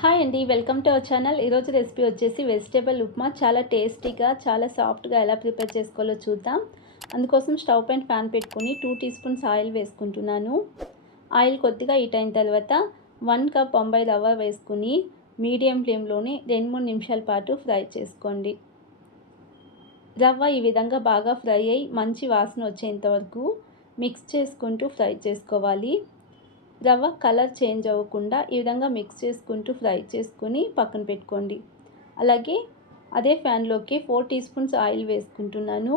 Hi అండి, welcome to our channel. ఈరోజు recipe వచ్చేసి వెజిటేబుల్ ఉప్మా. చాలా టేస్టీగా, చాలా సాఫ్ట్గా ఎలా ప్రిపేర్ చేసుకోవాలో చూద్దాం. అందుకోసం స్టవ్ పైన ప్యాన్ పెట్టుకుని 2 టీ స్పూన్స్ ఆయిల్ వేసుకుంటున్నాను. ఆయిల్ కొద్దిగా హీట్ అయిన తర్వాత 1 కప్ బొంబాయి రవ్వ వేసుకుని మీడియం ఫ్లేమ్లోనే 2-3 నిమిషాల పాటు ఫ్రై చేసుకోండి. రవ్వ ఈ విధంగా బాగా ఫ్రై అయ్యి మంచి వాసన వచ్చేంత వరకు మిక్స్ చేసుకుంటూ ఫ్రై చేసుకోవాలి. రవ్వ కలర్ చేంజ్ అవ్వకుండా ఈ విధంగా మిక్స్ చేసుకుంటూ ఫ్రై చేసుకొని పక్కన పెట్టుకోండి. అలాగే అదే ప్యాన్లోకి 4 టీ స్పూన్స్ ఆయిల్ వేసుకుంటున్నాను.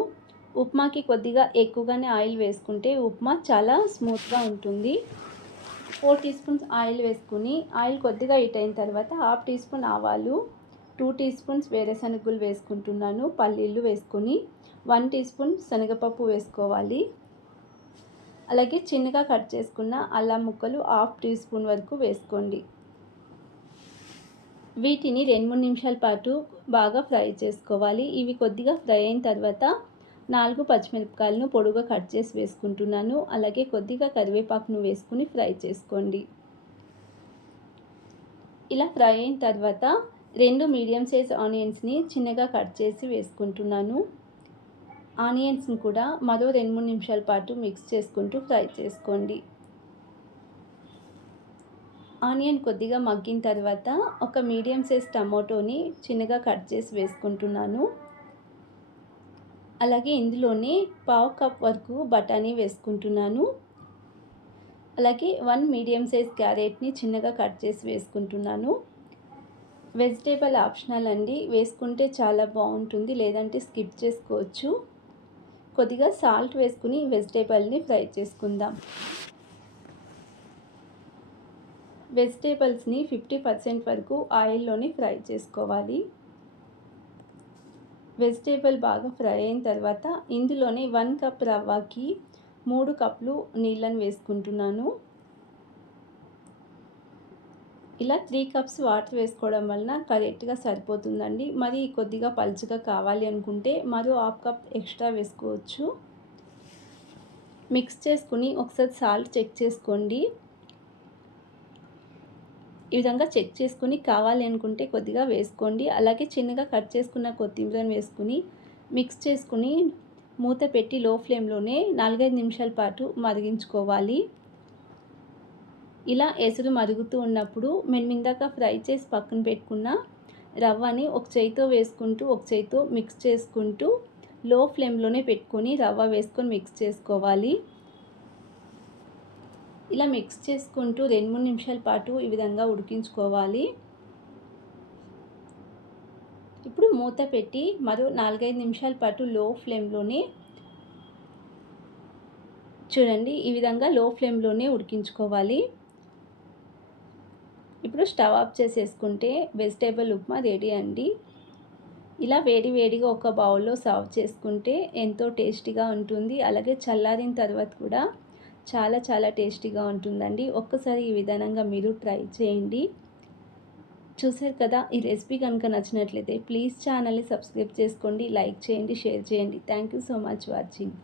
ఉప్మాకి కొద్దిగా ఎక్కువగానే ఆయిల్ వేసుకుంటే ఉప్మా చాలా స్మూత్గా ఉంటుంది. 4 టీ స్పూన్స్ ఆయిల్ వేసుకుని ఆయిల్ కొద్దిగా హీట్ అయిన తర్వాత 1/2 టీ స్పూన్ ఆవాలు, 2 టీ స్పూన్స్ వేరుశనగలు వేసుకుంటున్నాను. పల్లీలు వేసుకొని 1 టీ స్పూన్ శనగపప్పు వేసుకోవాలి. అలాగే చిన్నగా కట్ చేసుకున్న అల్లం ముక్కలు 1/2 టీ స్పూన్ వరకు వేసుకోండి. వీటిని 2-3 నిమిషాల పాటు బాగా ఫ్రై చేసుకోవాలి. ఇవి కొద్దిగా ఫ్రై అయిన తర్వాత 4 పచ్చిమిరపకాయలను పొడుగా కట్ చేసి వేసుకుంటున్నాను. అలాగే కొద్దిగా కరివేపాకును వేసుకుని ఫ్రై చేసుకోండి. ఇలా ఫ్రై అయిన తర్వాత 2 మీడియం సైజ్ ఆనియన్స్ని చిన్నగా కట్ చేసి వేసుకుంటున్నాను. ఆనియన్స్ని కూడా మరో 2-3 నిమిషాల పాటు మిక్స్ చేసుకుంటూ ఫ్రై చేసుకోండి. ఆనియన్ కొద్దిగా మగ్గిన తర్వాత ఒక మీడియం సైజ్ టమాటోని చిన్నగా కట్ చేసి వేసుకుంటున్నాను. అలాగే ఇందులోనే 1/2 కప్ వరకు బఠానీ వేసుకుంటున్నాను. అలాగే 1 మీడియం సైజ్ క్యారెట్ని చిన్నగా కట్ చేసి వేసుకుంటున్నాను. వెజిటేబుల్ ఆప్షనల్ అండి, వేసుకుంటే చాలా బాగుంటుంది, లేదంటే స్కిప్ చేసుకోవచ్చు. కొద్దిగా సాల్ట్ వేసుకుని వెజిటేబుల్ని ఫ్రై చేసుకుందాం. వెజిటేబుల్స్ని 50% వరకు ఆయిల్లోనే ఫ్రై చేసుకోవాలి. వెజిటేబుల్ బాగా ఫ్రై అయిన తర్వాత ఇందులోనే 1 కప్ రవ్వకి 3 కప్పులు నీళ్ళని వేసుకుంటున్నాను. ఇలా 3 కప్స్ వాటర్ వేసుకోవడం వలన కరెక్ట్గా సరిపోతుందండి. మరి కొద్దిగా పలుచగా కావాలి అనుకుంటే మరో 1/2 కప్ ఎక్స్ట్రా వేసుకోవచ్చు. మిక్స్ చేసుకుని ఒకసారి సాల్ట్ చెక్ చేసుకోండి. ఈ విధంగా చెక్ చేసుకుని కావాలి అనుకుంటే కొద్దిగా వేసుకోండి. అలాగే చిన్నగా కట్ చేసుకున్న కొత్తిమీరని వేసుకుని మిక్స్ చేసుకుని మూత పెట్టి లో ఫ్లేమ్లోనే 4-5 నిమిషాల పాటు మరిగించుకోవాలి. ఇలా ఎసురు మరుగుతూ ఉన్నప్పుడు మేము ఇందాక ఫ్రై చేసి పక్కన పెట్టుకున్న రవ్వని ఒక చేయితో వేసుకుంటూ ఒక చేయితో మిక్స్ చేసుకుంటూ లో ఫ్లేమ్లోనే పెట్టుకొని రవ్వ వేసుకొని మిక్స్ చేసుకోవాలి. ఇలా మిక్స్ చేసుకుంటూ 2-3 నిమిషాల పాటు ఈ విధంగా ఉడికించుకోవాలి. ఇప్పుడు మూత పెట్టి మరో 4-5 నిమిషాల పాటు లో ఫ్లేమ్లోనే చూడండి, ఈ విధంగా లో ఫ్లేమ్లోనే ఉడికించుకోవాలి. ఇప్పుడు స్టవ్ ఆఫ్ చేసేసుకుంటే వెజిటేబుల్ ఉప్మా రెడీ అండి. ఇలా వేడి వేడిగా ఒక బౌల్లో సర్వ్ చేసుకుంటే ఎంతో టేస్టీగా ఉంటుంది. అలాగే చల్లారిన తర్వాత కూడా చాలా చాలా టేస్టీగా ఉంటుందండి. ఒక్కసారి ఈ విధానంగా మీరు ట్రై చేయండి. చూసారు కదా, ఈ రెసిపీ కనుక నచ్చినట్లయితే ప్లీజ్ ఛానల్ని సబ్స్క్రైబ్ చేసుకోండి, లైక్ చేయండి, షేర్ చేయండి. Thank you so much watching.